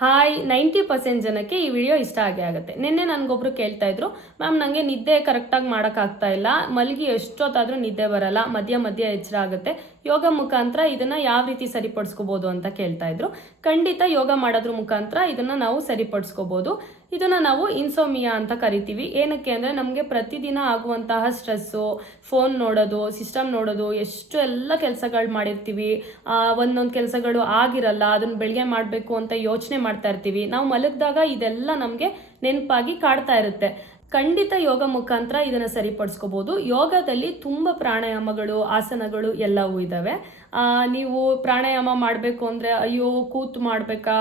Hi 90% ಜನಕ್ಕೆ ಈ video ಇಷ್ಟ ಆಗುತ್ತೆ. ನಿನ್ನೆ ನನಗೊಬ್ರು ಕೇಳ್ತಾ ಇದ್ರು, ಮ್ಯಾಮ್ ನನಗೆ ನಿದ್ದೆ ಕರೆಕ್ಟಾಗಿ ಮಾಡೋಕ್ಕಾಗ್ತಾ ಇಲ್ಲ, ಮಲಗಿ ಎಷ್ಟೊತ್ತಾದರೂ ನಿದ್ದೆ ಬರಲ್ಲ, ಮಧ್ಯ ಮಧ್ಯ ಎಚ್ಚರ ಆಗುತ್ತೆ, ಯೋಗ ಮುಖಾಂತರ ಇದನ್ನ ಯಾವ ರೀತಿ ಸರಿಪಡಿಸ್ಕೋಬಹುದು ಅಂತ ಕೇಳ್ತಾ ಇದ್ರು. ಖಂಡಿತ ಯೋಗ ಮಾಡೋದ್ರ ಮುಖಾಂತರ ಇದನ್ನ ನಾವು ಸರಿಪಡಿಸ್ಕೋಬಹುದು. ಇದನ್ನ ನಾವು ಇನ್ಸೋಮಿಯಾ ಅಂತ ಕರಿತೀವಿ. ಏನಕ್ಕೆ ಅಂದರೆ ನಮಗೆ ಪ್ರತಿದಿನ ಆಗುವಂತಹ ಸ್ಟ್ರೆಸ್ಸು, ಫೋನ್ ನೋಡೋದು, ಸಿಸ್ಟಮ್ ನೋಡೋದು, ಎಷ್ಟು ಎಲ್ಲ ಕೆಲಸಗಳು ಮಾಡಿರ್ತೀವಿ, ಒಂದೊಂದು ಕೆಲಸಗಳು ಆಗಿರಲ್ಲ, ಅದನ್ನ ಬೆಳಗ್ಗೆ ಮಾಡಬೇಕು ಅಂತ ಯೋಚನೆ ಮಾಡ್ತಾ ಇರ್ತೀವಿ. ನಾವು ಮಲಗಿದಾಗ ಇದೆಲ್ಲ ನಮಗೆ ನೆನಪಾಗಿ ಕಾಡ್ತಾ ಇರುತ್ತೆ. ಖಂಡಿತ ಯೋಗ ಮುಖಾಂತರ ಇದನ್ನು ಸರಿಪಡಿಸ್ಕೋಬಹುದು. ಯೋಗದಲ್ಲಿ ತುಂಬ ಪ್ರಾಣಾಯಾಮಗಳು, ಆಸನಗಳು ಎಲ್ಲವೂ ಇದ್ದಾವೆ. ನೀವು ಪ್ರಾಣಾಯಾಮ ಮಾಡಬೇಕು ಅಂದರೆ ಅಯ್ಯೋ ಕೂತು ಮಾಡಬೇಕಾ,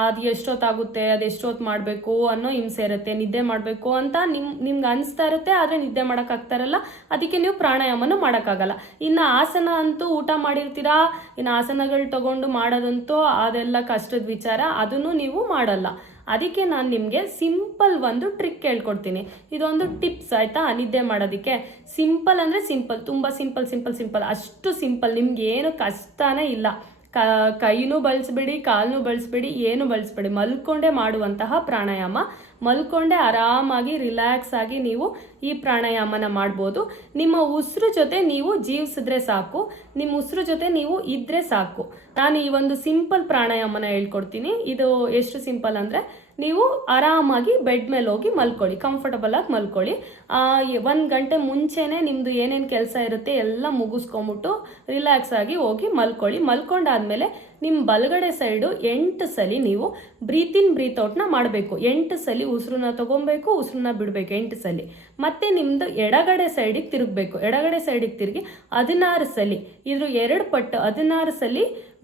ಅದು ಎಷ್ಟೊತ್ತಾಗುತ್ತೆ, ಅದು ಎಷ್ಟೊತ್ತು ಮಾಡಬೇಕು ಅನ್ನೋ ಹಿಂಸೆ ಇರುತ್ತೆ. ನಿದ್ದೆ ಮಾಡಬೇಕು ಅಂತ ನಿಮ್ಗೆ ಅನಿಸ್ತಾ ಇರುತ್ತೆ, ಆದರೆ ನಿದ್ದೆ ಮಾಡೋಕ್ಕಾಗ್ತಾ ಇರಲ್ಲ. ಅದಕ್ಕೆ ನೀವು ಪ್ರಾಣಾಯಾಮನೂ ಮಾಡೋಕ್ಕಾಗಲ್ಲ. ಇನ್ನು ಆಸನ ಅಂತೂ ಊಟ ಮಾಡಿರ್ತೀರಾ, ಇನ್ನು ಆಸನಗಳು ತಗೊಂಡು ಮಾಡೋದಂತೂ ಅದೆಲ್ಲ ಕಷ್ಟದ ವಿಚಾರ, ಅದನ್ನು ನೀವು ಮಾಡಲ್ಲ. ಅದಕ್ಕೆ ನಾನು ನಿಮಗೆ ಸಿಂಪಲ್ ಒಂದು ಟ್ರಿಕ್ ಹೇಳ್ಕೊಡ್ತೀನಿ. ಇದೊಂದು ಟಿಪ್ಸ್ ಆಯಿತಾ, ನಿದ್ದೆ ಮಾಡೋದಕ್ಕೆ. ಸಿಂಪಲ್ ಅಂದರೆ ಸಿಂಪಲ್, ತುಂಬ ಸಿಂಪಲ್, ಅಷ್ಟು ಸಿಂಪಲ್. ನಿಮ್ಗೆ ಏನು ಕಷ್ಟನೇ ಇಲ್ಲ. ಕೈನೂ ಬಳಸಬೇಡಿ, ಕಾಲನ್ನೂ ಬಳಸಬೇಡಿ, ಏನು ಬಳಸಬೇಡಿ. ಮಲ್ಕೊಂಡೇ ಮಾಡುವಂತಹ ಪ್ರಾಣಾಯಾಮ. ಮಲ್ಕೊಂಡೆ ಆರಾಮಾಗಿ ರಿಲ್ಯಾಕ್ಸ್ ಆಗಿ ನೀವು ಈ ಪ್ರಾಣಾಯಾಮನ ಮಾಡ್ಬೋದು. ನಿಮ್ಮ ಉಸಿರು ಜೊತೆ ನೀವು ಜೀವಿಸಿದ್ರೆ ಸಾಕು, ನಿಮ್ಮ ಉಸಿರು ಜೊತೆ ನೀವು ಇದ್ರೆ ಸಾಕು. ನಾನು ಈ ಒಂದು ಸಿಂಪಲ್ ಪ್ರಾಣಾಯಾಮನ ಹೇಳ್ಕೊಡ್ತೀನಿ. ಇದು ಎಷ್ಟು ಸಿಂಪಲ್ ಅಂದರೆ, ನೀವು ಆರಾಮಾಗಿ ಬೆಡ್ ಮೇಲೆ ಹೋಗಿ ಮಲ್ಕೊಳ್ಳಿ, ಕಂಫರ್ಟಬಲ್ ಆಗಿ ಮಲ್ಕೊಳ್ಳಿ. 1 ಗಂಟೆ ಮುಂಚೆನೆ ನಿಮ್ದು ಏನೇನು ಕೆಲಸ ಇರುತ್ತೆ ಎಲ್ಲ ಮುಗಿಸ್ಕೊಂಬಿಟ್ಟು ರಿಲ್ಯಾಕ್ಸ್ ಆಗಿ ಹೋಗಿ ಮಲ್ಕೊಳ್ಳಿ. ಮಲ್ಕೊಂಡಾದ್ಮೇಲೆ ನಿಮ್ಮ ಬಲಗಡೆ ಸೈಡು 8 ಸಲ ನೀವು ಬ್ರೀತ್ ಇನ್ ಬ್ರೀತ್ ಔಟ್ನ ಮಾಡಬೇಕು. 8 ಸಲ ಉಸಿರನ್ನ ತಗೊಬೇಕು, ಉಸಿರನ್ನ ಬಿಡಬೇಕು 8 ಸಲ. ಮತ್ತೆ ನಿಮ್ದು ಎಡಗಡೆ ಸೈಡಿಗೆ ತಿರುಗಬೇಕು. ಎಡಗಡೆ ಸೈಡಿಗೆ ತಿರುಗಿ 16 ಸಲ, ಇದ್ರ 2 ಪಟ್ಟು 16 ಸಲ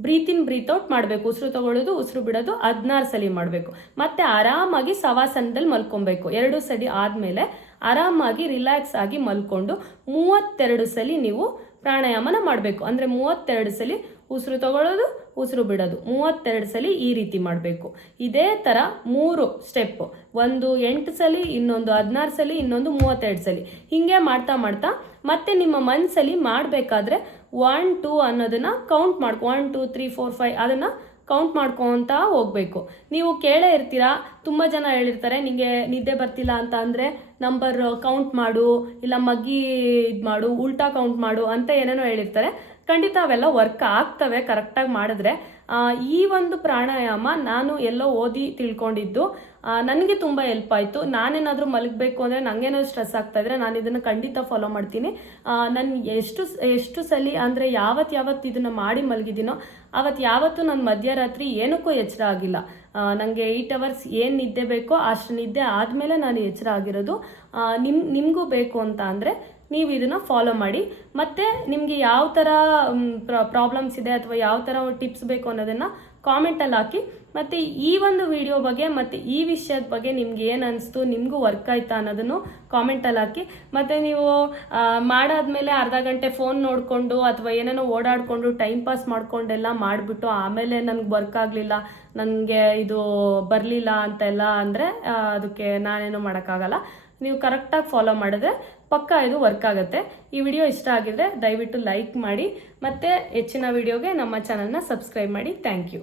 ಬ್ರೀತ್ ಇನ್ ಬ್ರೀತ್ ಔಟ್ ಮಾಡಬೇಕು. ಉಸಿರು ತಗೊಳ್ಳೋದು, ಉಸಿರು ಬಿಡೋದು 16 ಸಲ ಮಾಡಬೇಕು. ಮತ್ತೆ ಆರಾಮಾಗಿ ಶವಾಸನದಲ್ಲಿ ಮಲ್ಕೊಬೇಕು. 2 ಸಲ ಆದಮೇಲೆ ಆರಾಮಾಗಿ ರಿಲ್ಯಾಕ್ಸ್ ಆಗಿ ಮಲ್ಕೊಂಡು 32 ಸಲ ನೀವು ಪ್ರಾಣಾಯಾಮನ ಮಾಡಬೇಕು. ಅಂದರೆ 32 ಸಲ ಉಸಿರು ತಗೊಳ್ಳೋದು, ಉಸಿರು ಬಿಡೋದು, 32 ಸಲ ಈ ರೀತಿ ಮಾಡಬೇಕು. ಇದೇ ಥರ 3 ಸ್ಟೆಪ್, ಒಂದು 8 ಸಲ, ಇನ್ನೊಂದು 16 ಸಲ, ಇನ್ನೊಂದು 32 ಸಲ. ಹೀಗೆ ಮಾಡ್ತಾ ಮಾಡ್ತಾ ಮತ್ತೆ ನಿಮ್ಮ ಮನಸ್ಸಲ್ಲಿ ಮಾಡಬೇಕಾದ್ರೆ 1 2 ಅನ್ನೋದನ್ನ ಕೌಂಟ್ ಮಾಡ್ಕೊ, 1 2 3 4 5 ಅದನ್ನು ಕೌಂಟ್ ಮಾಡ್ಕೊತ ಹೋಗ್ಬೇಕು. ನೀವು ಕೇಳೇ ಇರ್ತೀರಾ, ತುಂಬ ಜನ ಹೇಳಿರ್ತಾರೆ ನಿಮಗೆ ನಿದ್ದೆ ಬರ್ತಿಲ್ಲ ಅಂತ ಅಂದರೆ ನಂಬರ್ ಕೌಂಟ್ ಮಾಡು, ಇಲ್ಲ ಮಗ್ಗಿ ಇದು ಮಾಡು, ಉಲ್ಟಾ ಕೌಂಟ್ ಮಾಡು ಅಂತ ಏನೇನೋ ಹೇಳಿರ್ತಾರೆ. ಖಂಡಿತ ಅವೆಲ್ಲ ವರ್ಕ್ ಆಗ್ತವೆ ಕರೆಕ್ಟಾಗಿ ಮಾಡಿದ್ರೆ. ಈ ಒಂದು ಪ್ರಾಣಾಯಾಮ ನಾನು ಎಲ್ಲೋ ಓದಿ ತಿಳ್ಕೊಂಡಿದ್ದು, ನನಗೆ ತುಂಬ ಹೆಲ್ಪ್ ಆಯಿತು. ನಾನೇನಾದರೂ ಮಲಗಬೇಕು ಅಂದರೆ ನನಗೇನಾದ್ರು ಸ್ಟ್ರೆಸ್ ಆಗ್ತಾ ಇದ್ರೆ ನಾನು ಇದನ್ನು ಖಂಡಿತ ಫಾಲೋ ಮಾಡ್ತೀನಿ. ನಾನು ಎಷ್ಟು ಸಲ ಅಂದರೆ ಯಾವತ್ತು ಇದನ್ನು ಮಾಡಿ ಮಲಗಿದ್ದೀನೋ ಯಾವತ್ತೂ ನಾನು ಮಧ್ಯರಾತ್ರಿ ಏನಕ್ಕೂ ಎಚ್ಚರ ಆಗಿಲ್ಲ. ನನಗೆ 8 ಅವರ್ಸ್ ಏನು ನಿದ್ದೆ ಬೇಕೋ ಅಷ್ಟು ನಿದ್ದೆ ಆದಮೇಲೆ ನಾನು ಎಚ್ಚರ ಆಗಿರೋದು. ನಿಮಗೂ ಬೇಕು ಅಂತ ಅಂದರೆ ನೀವು ಇದನ್ನು ಫಾಲೋ ಮಾಡಿ. ಮತ್ತು ನಿಮಗೆ ಯಾವ ಥರ ಪ್ರಾಬ್ಲಮ್ಸ್ ಇದೆ ಅಥವಾ ಯಾವ ಥರ ಟಿಪ್ಸ್ ಬೇಕು ಅನ್ನೋದನ್ನು ಕಾಮೆಂಟಲ್ಲಿ ಹಾಕಿ. ಮತ್ತು ಈ ಒಂದು ವಿಡಿಯೋ ಬಗ್ಗೆ ಮತ್ತು ಈ ವಿಷಯದ ಬಗ್ಗೆ ನಿಮ್ಗೆ ಏನು ಅನಿಸ್ತು, ನಿಮಗೂ ವರ್ಕ್ ಆಯ್ತಾ ಅನ್ನೋದನ್ನು ಕಾಮೆಂಟಲ್ಲಿ ಹಾಕಿ. ಮತ್ತು ನೀವು ಮಾಡಾದ್ಮೇಲೆ ಅರ್ಧ ಗಂಟೆ ಫೋನ್ ನೋಡಿಕೊಂಡು ಅಥವಾ ಏನೇನೋ ಓಡಾಡಿಕೊಂಡು ಟೈಮ್ ಪಾಸ್ ಮಾಡ್ಕೊಂಡೆಲ್ಲ ಮಾಡಿಬಿಟ್ಟು ಆಮೇಲೆ ನನಗೆ ವರ್ಕ್ ಆಗಲಿಲ್ಲ, ನನಗೆ ಇದು ಬರಲಿಲ್ಲ ಅಂತೆಲ್ಲ ಅಂದರೆ ಅದಕ್ಕೆ ನಾನೇನು ಮಾಡೋಕ್ಕಾಗಲ್ಲ. ನೀವು ಕರೆಕ್ಟಾಗಿ ಫಾಲೋ ಮಾಡಿದ್ರೆ ಪಕ್ಕಾ ಇದು ವರ್ಕ್ ಆಗುತ್ತೆ. ಈ ವಿಡಿಯೋ ಇಷ್ಟ ಆಗಿದ್ರೆ ದಯವಿಟ್ಟು ಲೈಕ್ ಮಾಡಿ, ಮತ್ತು ಹೆಚ್ಚಿನ ವಿಡಿಯೋಗೆ ನಮ್ಮ ಚಾನಲ್ನ ಸಬ್ಸ್ಕ್ರೈಬ್ ಮಾಡಿ. Thank you.